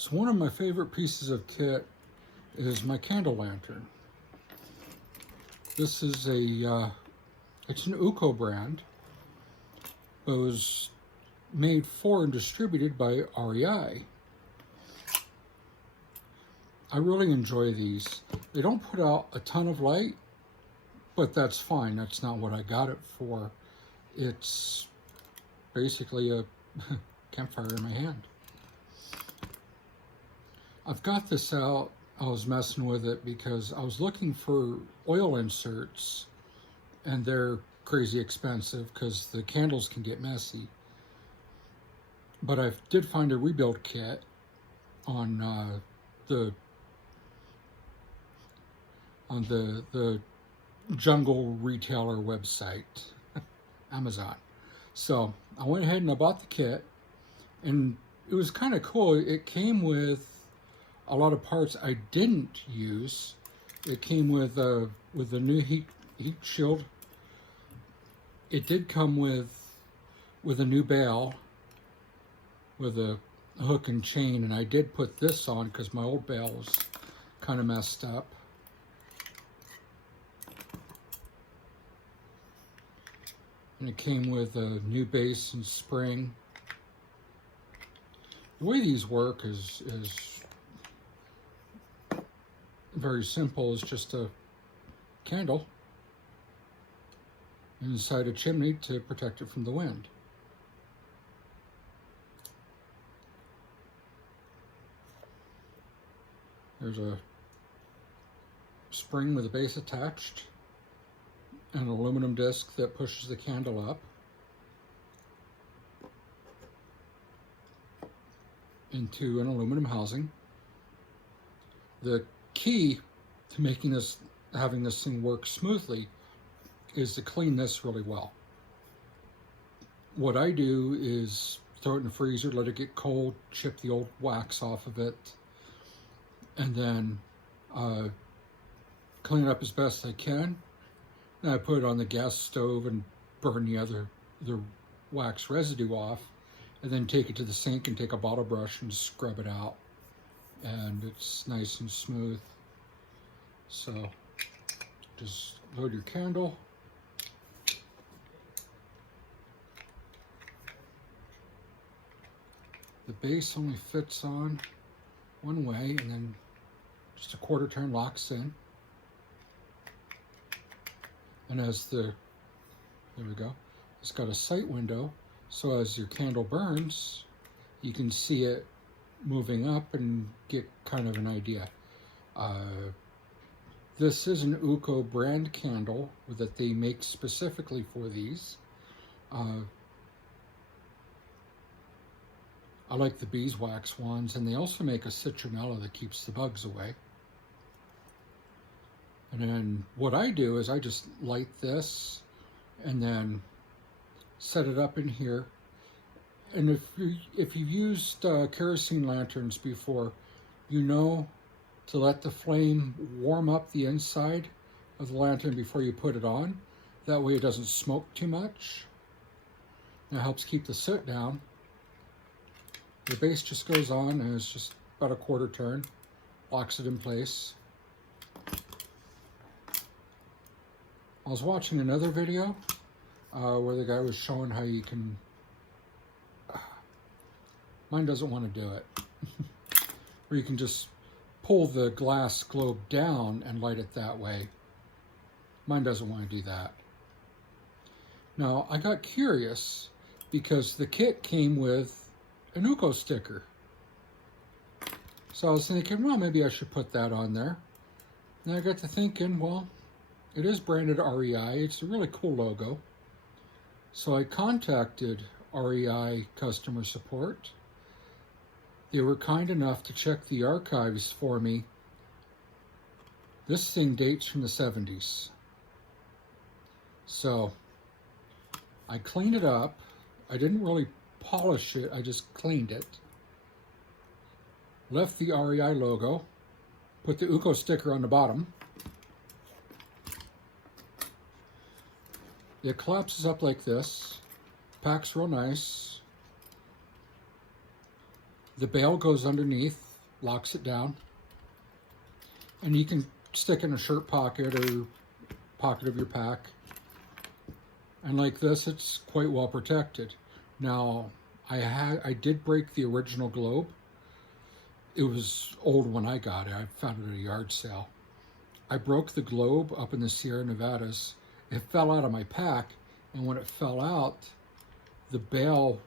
So one of my favorite pieces of kit is my candle lantern. This is it's an UCO brand, but it was made for and distributed by REI. I really enjoy these. They don't put out a ton of light, but that's fine. That's not what I got it for. It's basically a campfire in my hand. I've got this out. I was messing with it because I was looking for oil inserts, and they're crazy expensive because the candles can get messy. But I did find a rebuild kit on the jungle retailer website, Amazon. So I went ahead and I bought the kit, and it was kind of cool. It came with a lot of parts I didn't use. It came with a new heat shield. It did come with a new bail with a hook and chain, and I did put this on because my old bail was kind of messed up. And it came with a new base and spring. The way these work is very simple. It's just a candle inside a chimney to protect it from the wind. There's a spring with a base attached, and an aluminum disc that pushes the candle up into an aluminum housing. The key to having this thing work smoothly is to clean this really well. What I do is throw it in the freezer, let it get cold, chip the old wax off of it, and then clean it up as best I can. Then I put it on the gas stove and burn the wax residue off, and then take it to the sink and take a bottle brush and scrub it out. And it's nice and smooth. So just load your candle. The base only fits on one way, and then just a quarter turn locks in. And there we go. It's got a sight window, so as your candle burns, you can see it moving up and get kind of an idea. This is an UCO brand candle that they make specifically for these. I like the beeswax ones, and they also make a citronella that keeps the bugs away. And then what I do is I just light this and then set it up in here. And if you've used kerosene lanterns before, you know to let the flame warm up the inside of the lantern before you put it on. That way it doesn't smoke too much. And it helps keep the soot down. The base just goes on, and it's just about a quarter turn, locks it in place. I was watching another video where the guy was showing how you can, mine doesn't want to do it, where you can just pull the glass globe down and light it that way. Mine doesn't want to do that. Now, I got curious because the kit came with an UCO sticker. So I was thinking, well, maybe I should put that on there. And I got to thinking, well, it is branded REI. It's a really cool logo. So I contacted REI customer support. They were kind enough to check the archives for me. This thing dates from the 70s. So I cleaned it up. I didn't really polish it, I just cleaned it. Left the REI logo, put the UCO sticker on the bottom. It collapses up like this, packs real nice. The bail goes underneath locks it down. And you can stick in a shirt pocket or pocket of your pack. And like this, it's quite well protected. Now, I did break the original globe. It was old when I got it. I found it at a yard sale. I broke the globe up in the Sierra Nevadas. It fell out of my pack, and when it fell out, the bail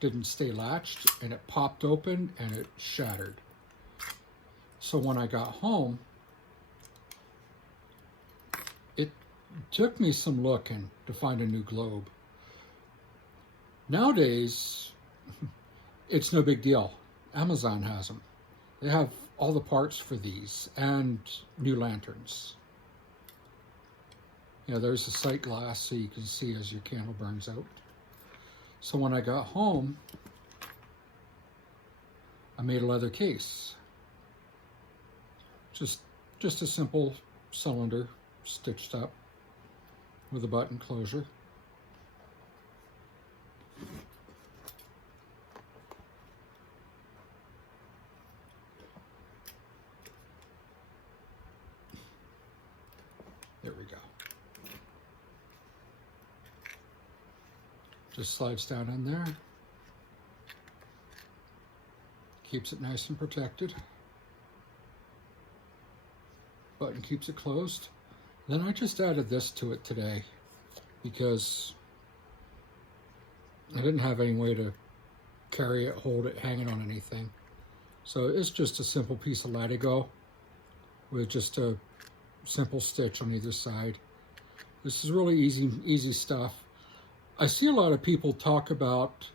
didn't stay latched, and it popped open and it shattered. So when I got home, it took me some looking to find a new globe. Nowadays, it's no big deal. Amazon has them. They have all the parts for these and new lanterns. Yeah, there's a sight glass so you can see as your candle burns out. So when I got home, I made a leather case. Just a simple cylinder stitched up with a button closure. There we go. Just slides down in there. Keeps it nice and protected. Button keeps it closed. Then I just added this to it today because I didn't have any way to carry it, hold it, hang it on anything. So it's just a simple piece of latigo with just a simple stitch on either side. This is really easy stuff. I see a lot of people talk about,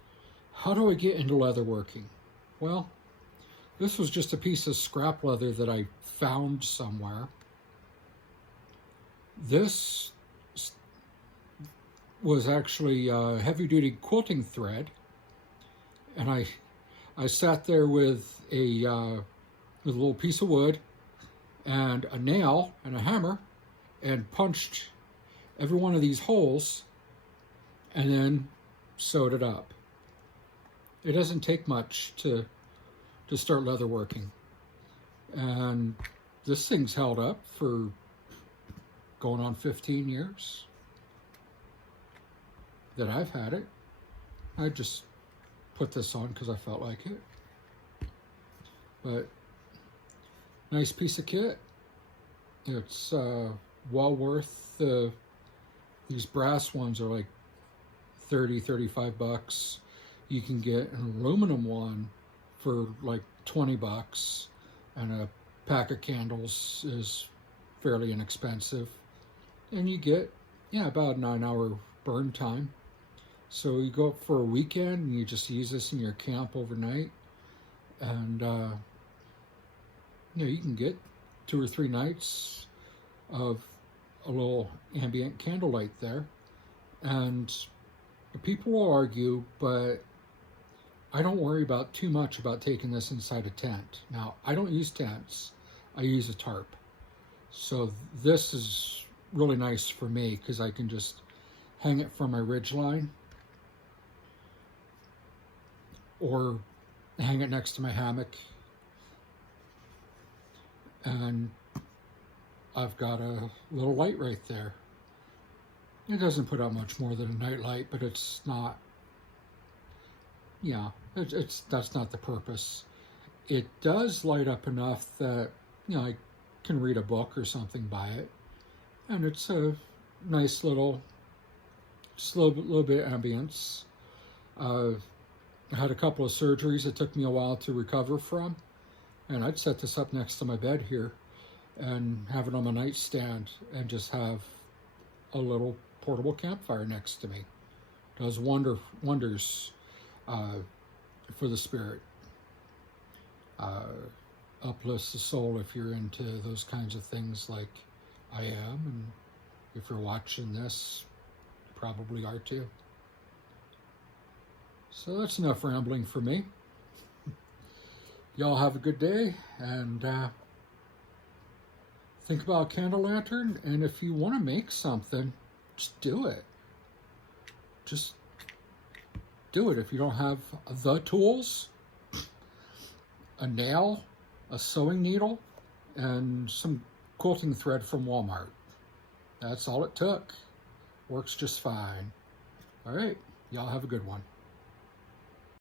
how do I get into leatherworking? Well, this was just a piece of scrap leather that I found somewhere. This was actually heavy-duty quilting thread, and I sat there with a little piece of wood and a nail and a hammer and punched every one of these holes and then sewed it up. It doesn't take much to start leatherworking. And this thing's held up for going on 15 years that I've had it. I just put this on because I felt like it. But nice piece of kit. It's well worth these brass ones are like 30, 35 bucks. You can get an aluminum one for like 20 bucks, and a pack of candles is fairly inexpensive. And you get, about a 9-hour burn time. So you go up for a weekend and you just use this in your camp overnight. And, you can get 2 or 3 nights of a little ambient candlelight there. And people will argue, but I don't worry about too much about taking this inside a tent. Now, I don't use tents. I use a tarp. So this is really nice for me because I can just hang it from my ridgeline or hang it next to my hammock. And I've got a little light right there. It doesn't put out much more than a night light, but it's not, that's not the purpose. It does light up enough that, I can read a book or something by it. And it's a nice little bit of ambience. I had a couple of surgeries it took me a while to recover from. And I'd set this up next to my bed here and have it on my nightstand and just have a little portable campfire next to me. Does wonders for the spirit. Uplifts the soul if you're into those kinds of things like I am, and if you're watching this, you probably are too. So that's enough rambling for me. Y'all have a good day, and think about a candle lantern, and if you want to make something, just do it. Just do it. If you don't have the tools, a nail, a sewing needle, and some quilting thread from Walmart. That's all it took. Works just fine. All right, y'all have a good one.